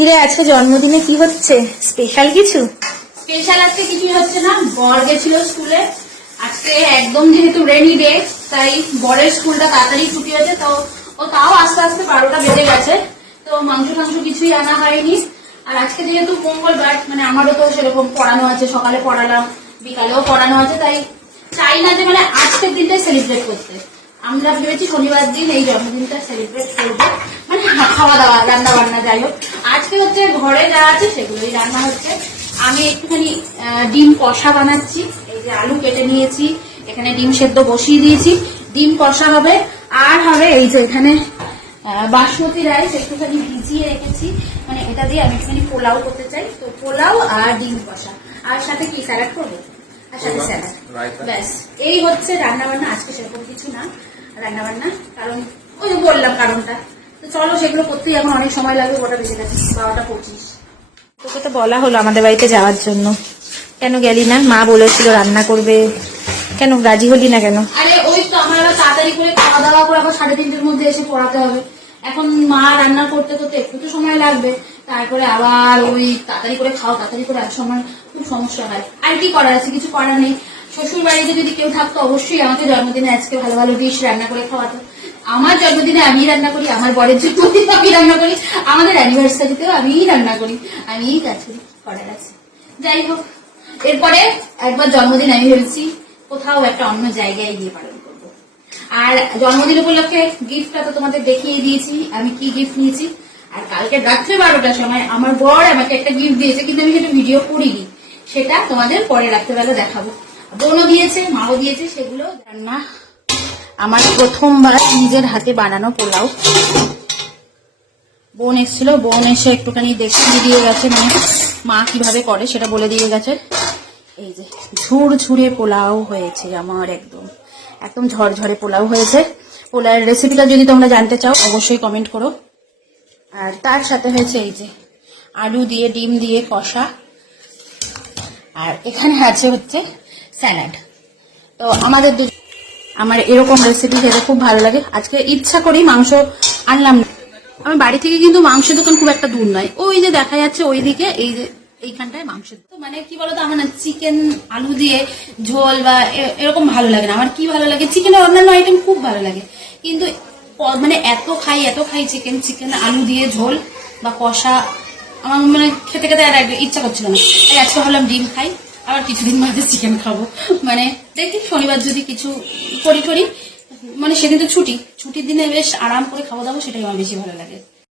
কিরে আজকে জন্মদিনে কি হচ্ছে? স্পেশাল কিছু? স্পেশাল আজকে কিছুই হচ্ছে না। বর গেছিল স্কুলে আজকে, একদম যেহেতু রেনি ডে তাই বরের স্কুলটা তাড়াতাড়ি ছুটি হয়েছে, তো ও তাও আস্তে আস্তে 12টা বেজে গেছে, তো মাংস কিছুই আনা হয়নি। আর আজকে যেহেতু মঙ্গলবার, মানে আমারও তো সেরকম পড়ানো আছে, সকালে পড়ালাম বিকালেও পড়ানো আছে, তাই চাই না যে মানে আজকের দিনটাই সেলিব্রেট করতে। আমরা ভেবেছি শনিবার দিন এই জন্মদিনটা সেলিব্রেট করবো, মানে খাওয়া দাওয়া রান্না বান্না যাই হোক। আজকে হচ্ছে ঘরে যা আছে সেগুলোই রান্না হচ্ছে। আমি একটুখানি ডিম কষা বানাচ্ছি, এই যে আলু কেটে নিয়েছি, এখানে ডিম সেদ্ধ বসিয়ে দিয়েছি, ডিম কষা হবে। আর হবে এই যে এখানে বাসমতি রাইস একটুখানি ভিজিয়ে রেখেছি, মানে এটা দিয়ে আমি একটুখানি পোলাও করতে চাই, তো পোলাও আর ডিম কষা, আর সাথে কি স্যালাড করবো, আর সাথে স্যালাড, ব্যাস এই হচ্ছে রান্না বান্না। আজকে সেরকম কিছু না রান্না বান্না, কারণ ওই যে বললাম কারণটা। তো চলো সেগুলো করতেই এখন অনেক সময় লাগবে, ওটা বেজে গেছে 12টা 25। তোকে তো বলা হলো আমাদের বাড়িতে যাওয়ার জন্য, কেন গেলি না? মা বলেছিল রান্না করবে, কেন রাজি হলি না কেন? আরে ওই তো আমার আবার তাড়াতাড়ি করে খাওয়া দাওয়া করে আবার 3:30-এর মধ্যে এসে পড়াতে হবে। এখন মা রান্না করতে করতে একটু তো সময় লাগবে, তারপরে আবার ওই তাড়াতাড়ি করে খাও তাড়াতাড়ি করে এক সময় খুব সমস্যা হয়। আর কি করার আছে, কিছু করার নেই। শ্বশুর বাড়িতে যদি কেউ থাকতো অবশ্যই আমাকে জন্মদিনে আজকে ভালো ভালো ডিশ রান্না করে খাওয়াতো। আমার জন্মদিনে আমি রান্না করি, আমার বরের জন্মদিনে আমি রান্না করি, আমাদের অ্যানিভার্সারিতেও আমিই রান্না করি, আমিই কাজ করি, করার আছে। যাই হোক, এরপরে একবার জন্মদিন আমি ভেবেছি কোথাও একটা অন্য জায়গায় গিয়ে পালন করবো। আর জন্মদিন উপলক্ষে গিফটটা তো তোমাদের দেখিয়ে দিয়েছি আমি কি গিফট নিয়েছি। আর কালকে রাত্রে 12টার সময় আমার বর আমাকে একটা গিফট দিয়েছে, কিন্তু আমি সেটা ভিডিও করিনি, সেটা তোমাদের পরে রাত্রেবেলা দেখাবো। বোনও দিয়েছে, মাও দিয়েছে, সেগুলো রান্না। আমার প্রথমবার নিজের হাতে বানানো পোলাও। বোন এসেছিল, বোন এসে একটুখানি দেখিয়ে দিয়ে গেছে, মানে মা কিভাবে করে সেটা বলে দিয়ে গেছে। এই যে ঝুরঝুরে পোলাও হয়েছে আমার, একদম একদম ঝরঝরে পোলাও হয়েছে। পোলাওয়ের রেসিপিটা যদি তোমরা জানতে চাও অবশ্যই কমেন্ট করো। আর তার সাথে হয়েছে এই যে আলু দিয়ে ডিম দিয়ে কষা, আর এখানে আছে হচ্ছে স্যালাড। তো আমার এরকম রেসিপি খেতে খুব ভালো লাগে। আজকে ইচ্ছা করি মাংস আনলাম না, আমার বাড়ি থেকে কিন্তু মাংসের দোকান খুব একটা দূর নয়, ওই যে দেখা যাচ্ছে ওইদিকে, এই যে এইখানটায় মাংসের। তো মানে কি বলতো, আমার না চিকেন আলু দিয়ে ঝোল বা এরকম ভালো লাগে না। আমার কি ভালো লাগে, চিকেনের অন্যান্য আইটেম খুব ভালো লাগে, কিন্তু মানে এত খাই চিকেন আলু দিয়ে ঝোল বা কষা, আমার মানে খেতে খেতে আর ইচ্ছা করছিল না। তাই আজকে ভাবলাম ডিম খাই, আবার কিছুদিন বাদে চিকেন খাবো। মানে দেখি শনিবার যদি কিছু করি, মানে সেদিন তো ছুটির দিনে বেশ আরাম করে খাওয়া দাওয়া, সেটাই আমার বেশি ভালো লাগে।